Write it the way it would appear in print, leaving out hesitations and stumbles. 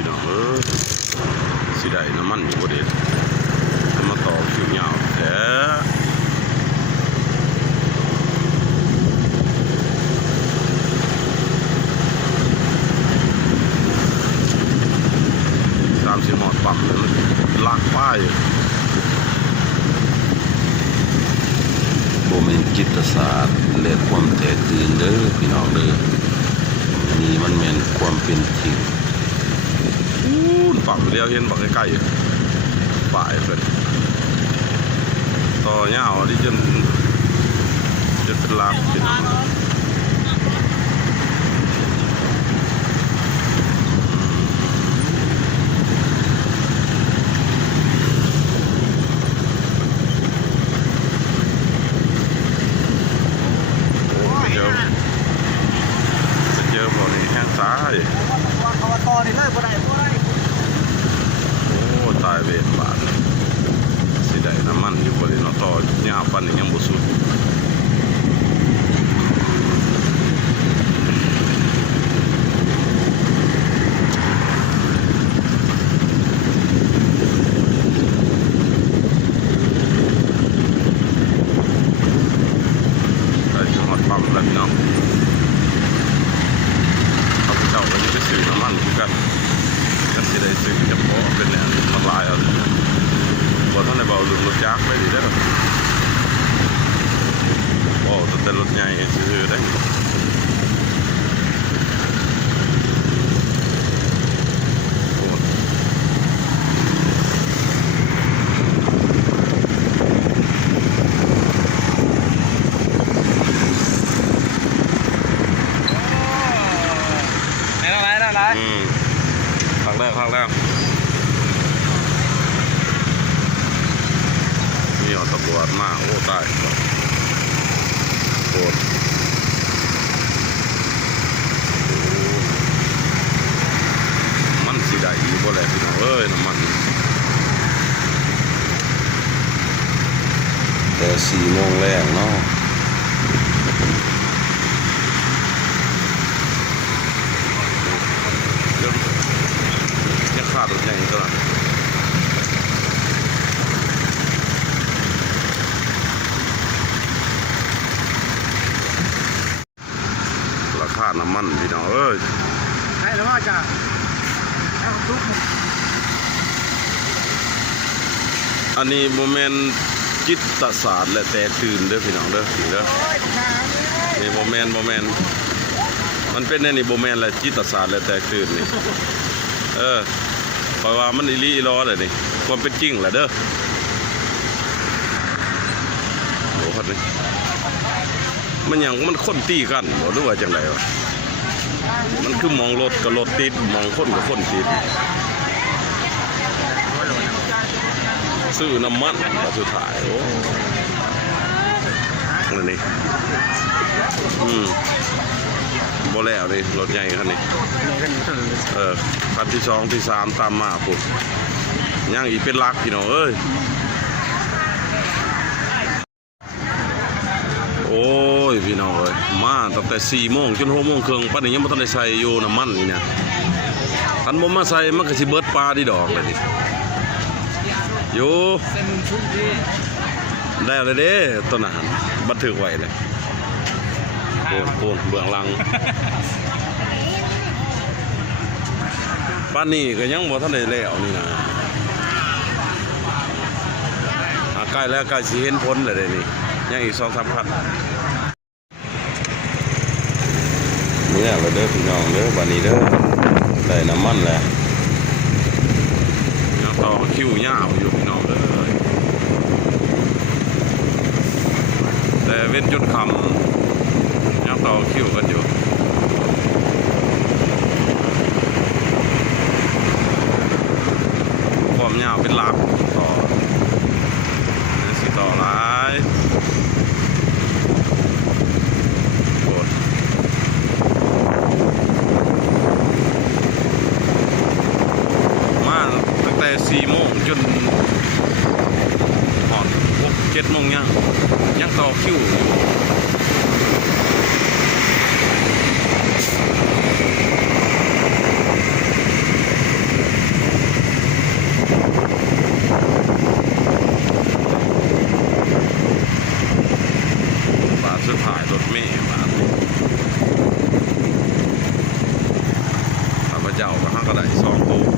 พี่น้องสิได้น้ำมันอยู่บ่เด็ดมาต่อคิวยาวแท้30หมอดปั๊มมันลากป้ายโบเมนจิตศาสตร์และความแตกตื่นเด้อพี่น้องเด้อนี่มันแม่นความเป็นจริงฝั่งเดียวเห็นบอกใกล้ๆป่ายเพิ่นต่อยาวที่จนเป็นลากเป็นซ้ายโอ้ตายเวทบาทสิได้น้ำมันอยู่บริเวณต่อยาวปันยังบุสุดได้จังหวัดปั๊มแล้วพี่น้องเจ้าก็จะไปซื้อน้ำมันกันสิได้ซื้อเฉพาะเป็นเนี่ยมันลายเอาบ่ท่านได้เบาลุงรถจักรไปดีได้หรอโอ้แต่รถใหญ่ซื้อได้ข้างแรกมีตำรวจมาโอ้ตายโคตรมันสีได้อีกบ่แหละพี่น้องเอ้ยน้ำมันแต่4 โมงแรกเนาะขาดรถใหญ่ตัวนั้นราคาน้ำมันพี่น้องเอ้ยใช่แล้วว่าจะอันนี้โมเมนต์จิตศาสตร์และแตกตื่นเด้อพี่น้องเด้อนี่โมเมนต์มันเป็นในนี่โมเมนต์และจิตศาสตร์และแตกตื่นนี่เพราะว่ามันอีลีอีล้อเลยนี่ความเป็นจริงแหละเด้อโอ้ครับนี่มันอย่างมันคนตีกันหรือว่าจังไรวะมันคือมองรถกับรถติดมองคนกับคนติดซื้อน้ำมันมาสุดท้ายโอ้นี่บ่แล้วนี่รถใหญ่คันนี้คันที่2ที่3ตามมาปุ๊บย่างอีกเป็นลักพี่น้องเอ้ยโอ้ยพี่น้องเอ้ยมาตั้งแต่4 โมงจน6 โมงครึ่งป่านนี้ยังไม่ทันได้ใส่อยู่น้ำมันนี่นะคันบ่มาใส่มันก็สิเบิดปลาดีดอกเลยดิอยู่ได้เลยเด้ต้นอาหารบันทึกไว้เลยโอนเบื้องหลังป้านนี้ก็ยังบ่ทันได้แล้วนี่นะใกล้แล้วใกล้สิเห็นผลเลยเด้นี่ยังอีก2-3 คันนี่แหละเราเด้อพี่น้องเด้อบัดนี้เด้อได้น้ำมันแล้วยังต่อคิวยาวอยู่พี่น้องเด้อแต่เว้นจนค่ำยังต่อคิวกันอยู่ความยาวเป็นหลักต่อสิต่อหลายมาตั้งแต่4 โมงจนหอด6-7 โมงยังต่อคิวอยู่ าทสุดท้ายรถเมล์มาข้าพเจ้าก็ห้าก็ได้2 ตู้